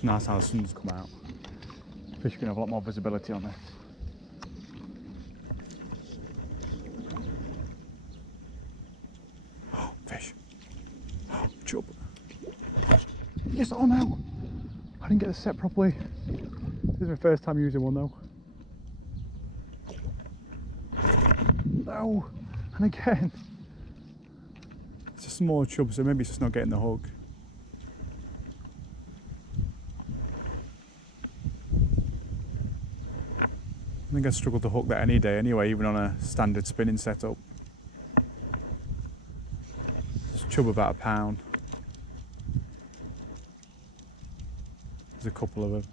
It's nice how the sun's come out. Fish can have a lot more visibility on this. Oh, fish. Oh, chub. Yes, oh no! I didn't get the set properly. This is my first time using one though. No! And again. It's a small chub, so maybe it's just not getting the hook. I think I struggled to hook that any day anyway, even on a standard spinning setup. Just chub about a pound. There's a couple of them.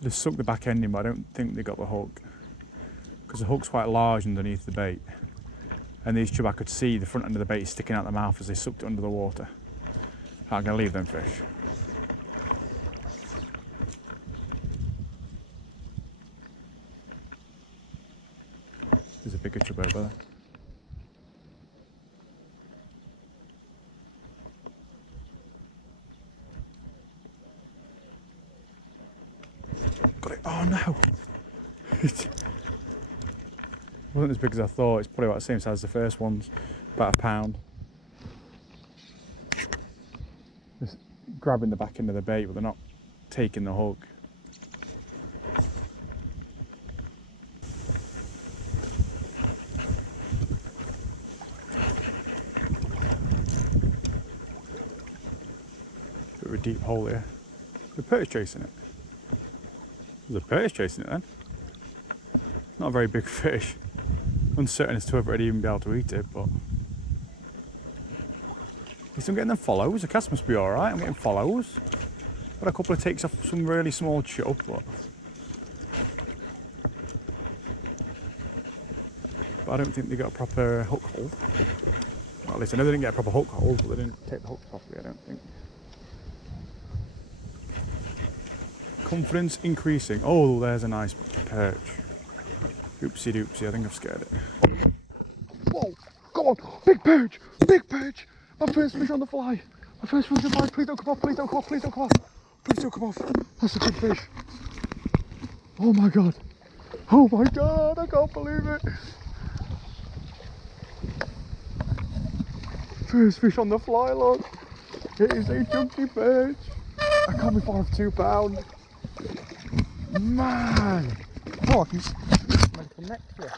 They just sucked the back end in, but I don't think they got the hook. Because the hook's quite large underneath the bait. And these chub, I could see the front end of the bait sticking out the mouth as they sucked it under the water. I'm going to leave them fish. There's a bigger chub over there. Got it. Oh no! It wasn't as big as I thought. It's probably about the same size as the first ones, about a pound. Just grabbing the back end of the bait, but they're not taking the hook. Bit of a deep hole here. The perch chasing it. There's a perch chasing it then. Not a very big fish. Uncertain as to whether it'd even be able to eat it, but at least I'm getting them follows. The cast must be alright. I'm getting follows. Got a couple of takes off some really small chub, but I don't think they got a proper hook hold. Well, at least I know they didn't get a proper hook hold, but they didn't take the hook properly, I don't think. Confidence increasing. Oh, there's a nice perch. Oopsie doopsie, I think I've scared it. Whoa, go on, big perch, big perch. My first fish on the fly. My first fish on the fly, please don't come off, please don't come off, please don't come off. Please don't come off. That's a big fish. Oh my God. Oh my God, I can't believe it. First fish on the fly, look. It is a chunky perch. I can't be far off 2 pound. Man. Oh, I can connect here.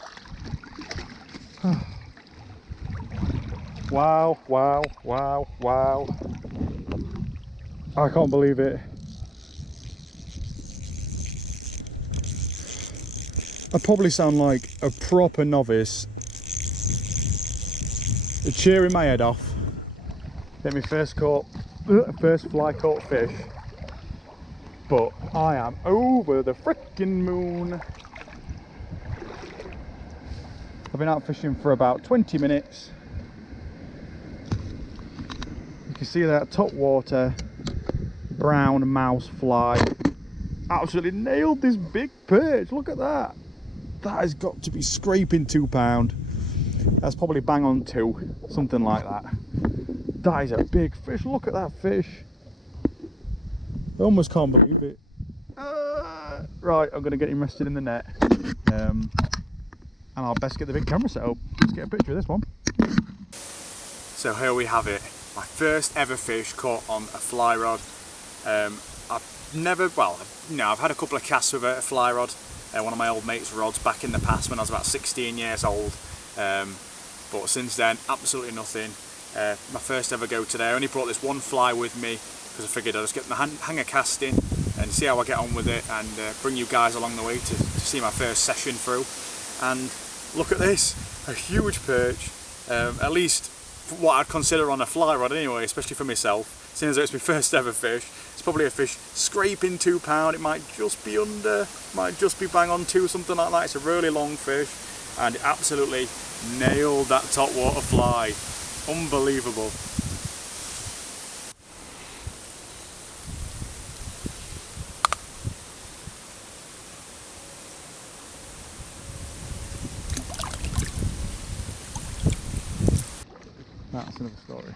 Wow, wow, wow, wow. I can't believe it. I probably sound like a proper novice. Cheering my head off. Get me first fly caught fish. But I am over the frickin' moon. I've been out fishing for about 20 minutes. You can see that top water, brown mouse fly. Absolutely nailed this big perch. Look at that. That has got to be scraping 2 pound. That's probably bang on 2, something like that. That is a big fish. Look at that fish. I almost can't believe it. Right, I'm going to get him rested in the net. And I'll best get the big camera set up. Let's get a picture of this one. So here we have it. My first ever fish caught on a fly rod. I've never, well, no, I've had a couple of casts with a fly rod. One of my old mates' rods back in the past when I was about 16 years old. But since then, absolutely nothing. My first ever go today. I only brought this one fly with me because I figured I'd just get my hanger casting and see how I get on with it, and bring you guys along the way to see my first session through. And look at this, a huge perch, at least what I'd consider on a fly rod anyway, especially for myself, seeing as though it's my first ever fish. It's probably a fish scraping 2 pound, it might just be under, might just be bang on 2, something like that. It's a really long fish, and it absolutely nailed that top water fly. Unbelievable. That's that's another story.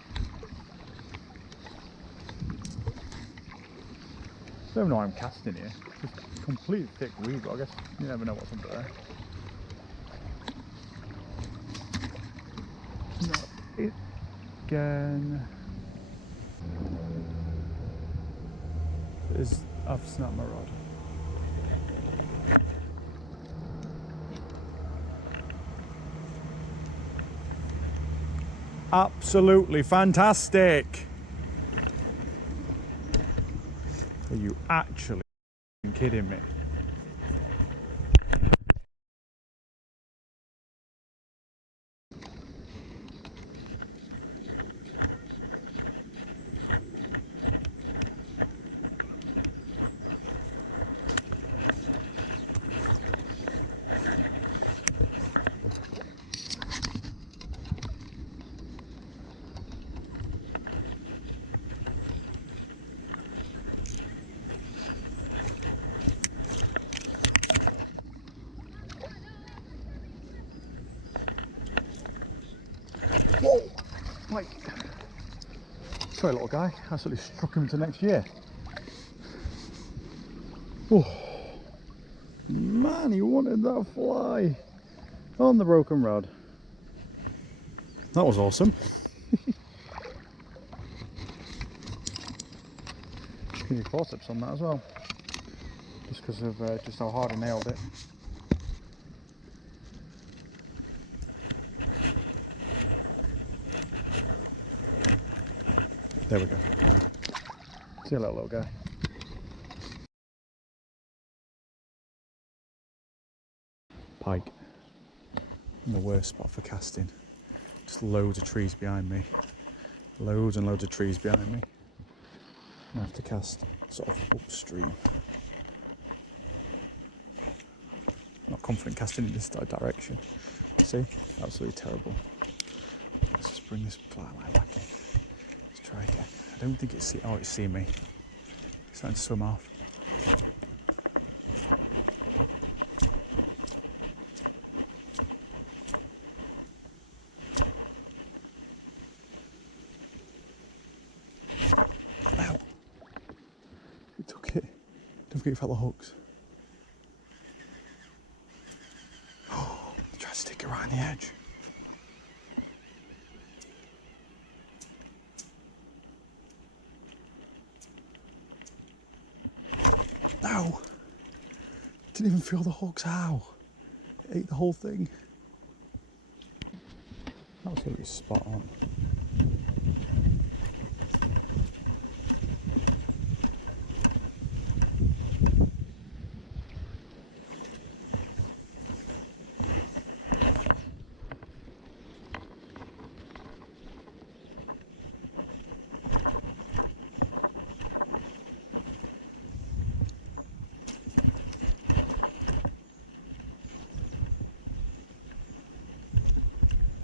I don't know why I'm casting here. Just complete thick weed, but I guess you never know what's under there. Not it again. I've snapped my rod. Absolutely fantastic. Are you actually kidding me? Whoa! Pike. Sorry, little guy. Absolutely struck him into next year. Oh, man, he wanted that fly on the broken rod. That was awesome. Give you forceps on that as well, just because of just how hard I nailed it. There we go. See you later, little guy. Pike. In the worst spot for casting. Just loads of trees behind me. Loads and loads of trees behind me. I have to cast sort of upstream. Not confident casting in this direction. See? Absolutely terrible. Let's just bring this fly line back in. Let's try again. I don't think it's seen me. It's starting to swim off. Ow! It took it. Don't forget you felt the hooks. Oh, try to stick it right on the edge. No! Didn't even feel the hooks. How? It ate the whole thing. Absolutely spot on.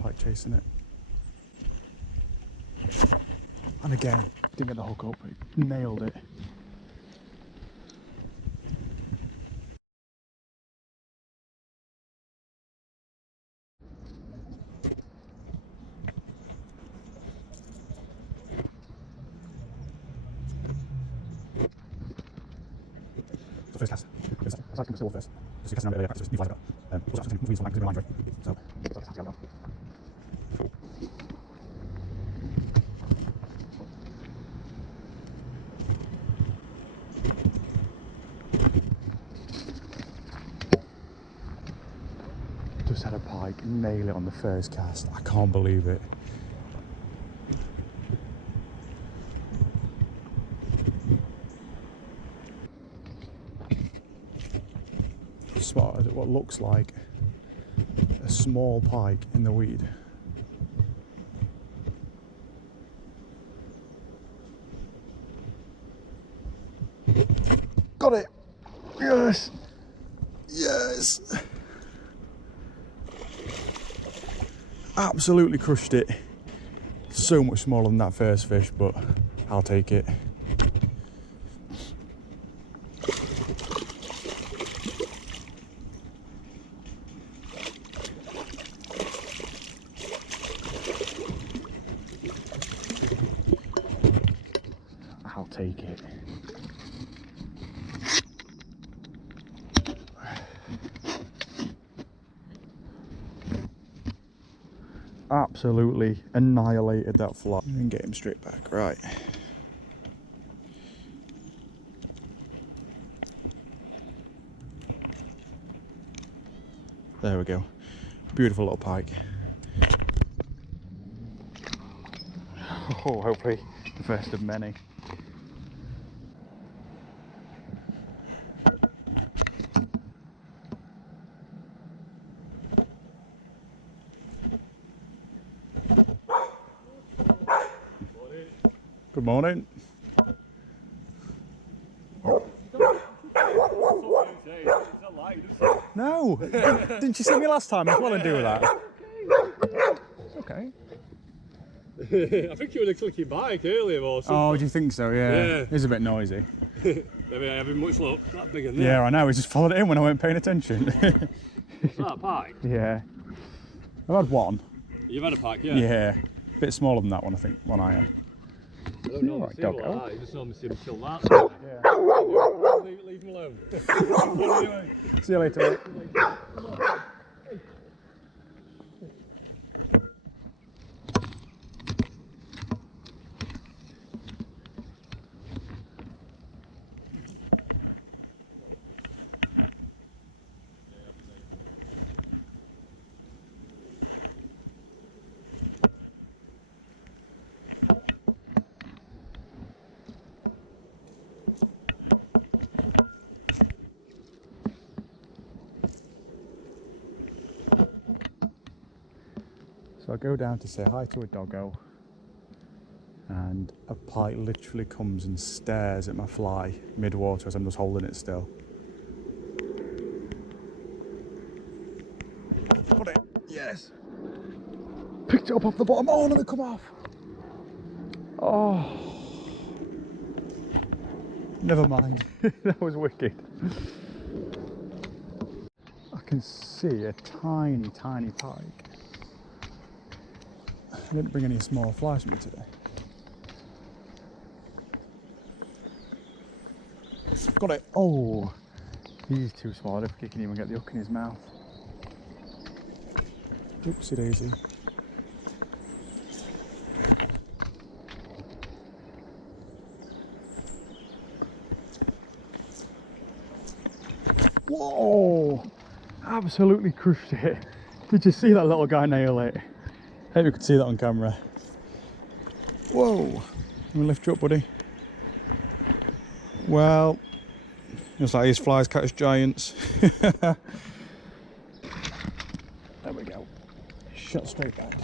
Pike chasing it. And again, didn't get the hook up, but he nailed it. So first cast. It's like still first. Just casting around a bit of new flies I got. Also something reasonable because of my line through. So that's how to Just had a pike nail it on the first cast. I can't believe it. Spotted what looks like a small pike in the weed. Got it! Yes! Yes! Absolutely crushed it. So much smaller than that first fish, but I'll take it. Absolutely annihilated that fly. And get him straight back, right. There we go. Beautiful little pike. Oh, hopefully the first of many. Good morning. No, didn't you see me last time? There's nothing to do with that. It's okay. I think you were a clicky bike earlier or something. Oh, do you think so? Yeah. It's a bit noisy. Maybe I having much luck. That big in there. Yeah, I know. We just followed it in when I weren't paying attention. Is that a pike? Yeah. I've had one. You've had a pike, yeah? Yeah. A bit smaller than that one, I think. One I had. I don't know. Right, doggo. Like that. You just normally see him chill that. Yeah. Leave him alone. See you later. So I go down to say hi to a doggo, and a pike literally comes and stares at my fly mid-water as I'm just holding it still. Got it! Yes! Picked it up off the bottom. Oh, let it come off! Oh! Never mind. That was wicked. I can see a tiny, tiny pike. I didn't bring any small flies with me today. Got it. Oh, he's too small. I don't think he can even get the hook in his mouth. Oopsie daisy. Whoa! Absolutely crushed it. Did you see that little guy nail it? I hope you could see that on camera. Whoa! Let me lift you up, buddy. Well, looks like these flies catch giants. There we go. Shot straight back.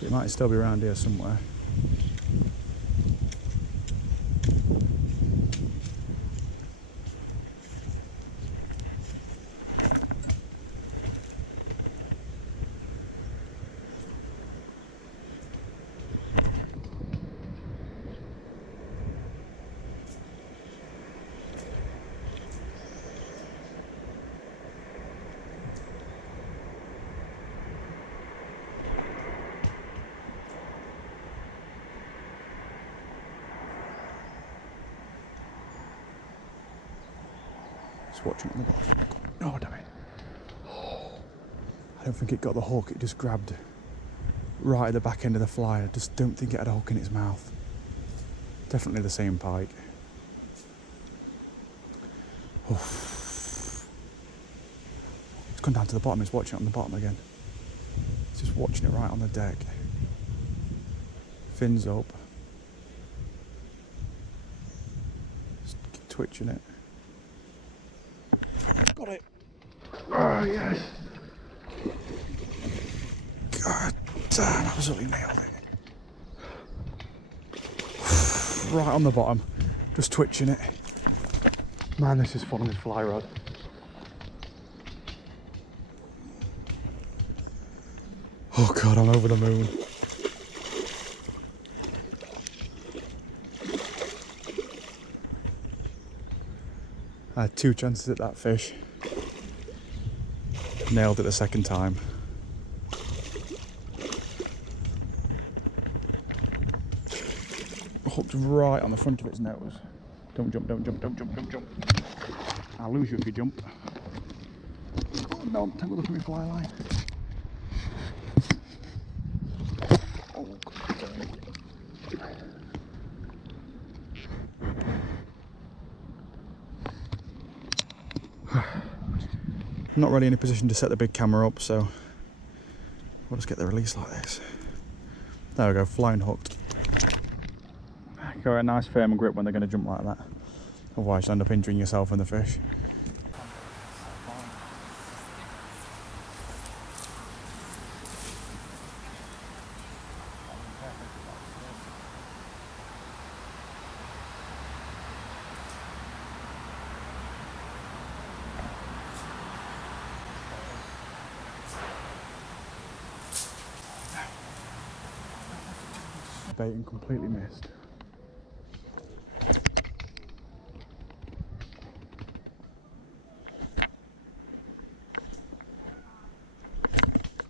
It might still be around here somewhere. Just watching it on the bottom. Oh, damn it. I don't think it got the hook, it just grabbed right at the back end of the fly. I just don't think it had a hook in its mouth. Definitely the same pike. Oof. It's gone down to the bottom, it's watching it on the bottom again. It's just watching it right on the deck. Fins up. Just keep twitching it. Got it. Oh, yes. God damn, absolutely nailed it. Right on the bottom, just twitching it. Man, this is fun, this fly rod. Oh God, I'm over the moon. I had 2 chances at that fish. Nailed it the second time. hooked right on the front of its nose. Don't jump, don't jump, don't jump, don't jump. I'll lose you if you jump. Oh no, I'm tangled up in my fly line. Oh, I'm not really in a position to set the big camera up, so we'll just get the release like this. There we go, flying hooked. Got a nice firm grip when they're going to jump like that. Otherwise you'll end up injuring yourself and the fish. Bait and completely missed.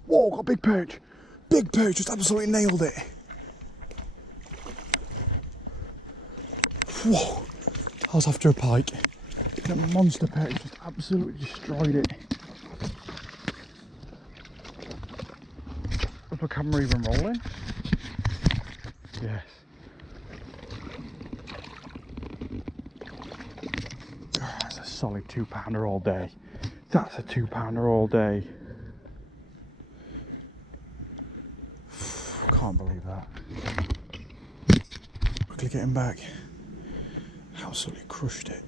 Whoa, got a big perch. Big perch, just absolutely nailed it. Whoa, I was after a pike. And a monster perch just absolutely destroyed it. Was my camera even rolling? Yes. That's a solid 2-pounder all day. That's a 2-pounder all day. Can't believe that. Quickly getting back. Absolutely crushed it.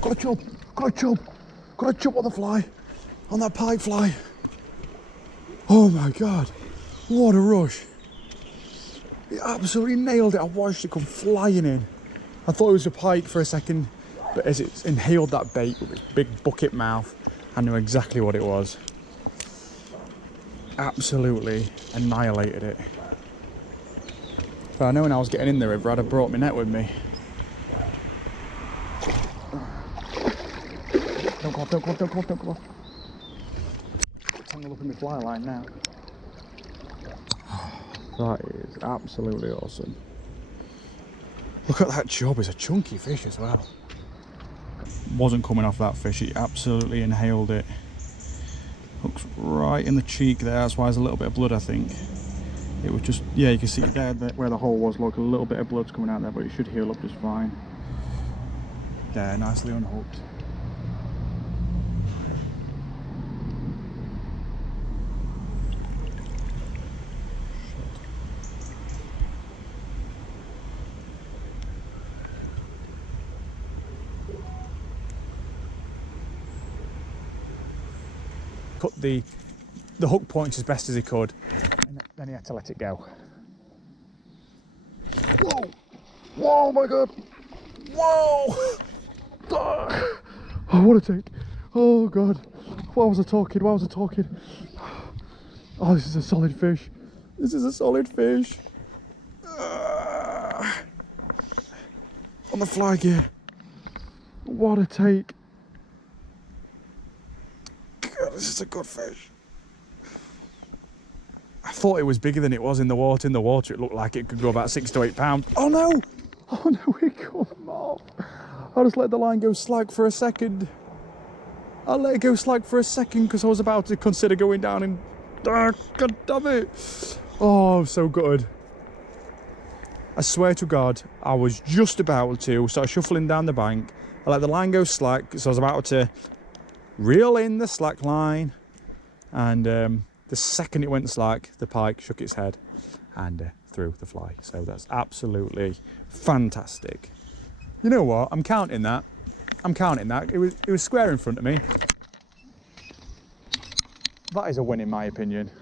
Got a chub, got a chub, got a chub on the fly, on that pike fly. Oh my God, what a rush. It absolutely nailed it. I watched it come flying in. I thought it was a pike for a second, but as it inhaled that bait with its big bucket mouth, I knew exactly what it was. Absolutely annihilated it. But I know when I was getting in the river, I'd have brought my net with me. Don't go off, don't go off, don't go off, don't go off. Tangled up in my fly line now. That is absolutely awesome. Look at that chub, it's a chunky fish as well. Wasn't coming off that fish, it absolutely inhaled it. Hooks right in the cheek there, that's why there's a little bit of blood I think. It was just, yeah, you can see there where the hole was, look, a little bit of blood's coming out there, but it should heal up just fine. There, nicely unhooked. Cut the hook points as best as he could, and then he had to let it go. Whoa! Whoa, my God! Whoa! Oh, what a take! Oh God! Why was I talking? Why was I talking? Oh, this is a solid fish. This is a solid fish. On the fly gear. What a take! This is a good fish. I thought it was bigger than it was in the water. In the water, it looked like it could go about 6 to 8 pounds. Oh no! Oh no, it come off. I just let the line go slack for a second. I let it go slack for a second because I was about to consider going down and... God damn it! Oh, so good. I swear to God, I was just about to start shuffling down the bank. I let the line go slack so I was about to reel in the slack line, and the second it went slack, the pike shook its head and threw the fly. So that's absolutely fantastic. You know what? I'm counting that. I'm counting that. It was square in front of me. That is a win in my opinion.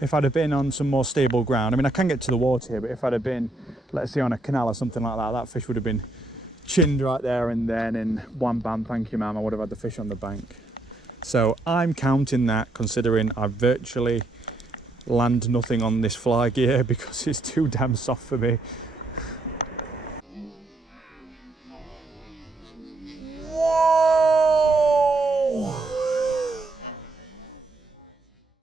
If I'd have been on some more stable ground, I mean I can get to the water here, but if I'd have been, let's say on a canal or something like that, that fish would have been chinned right there and then, and wham bam, thank you ma'am, I would have had the fish on the bank. So I'm counting that, considering I virtually land nothing on this fly gear because it's too damn soft for me.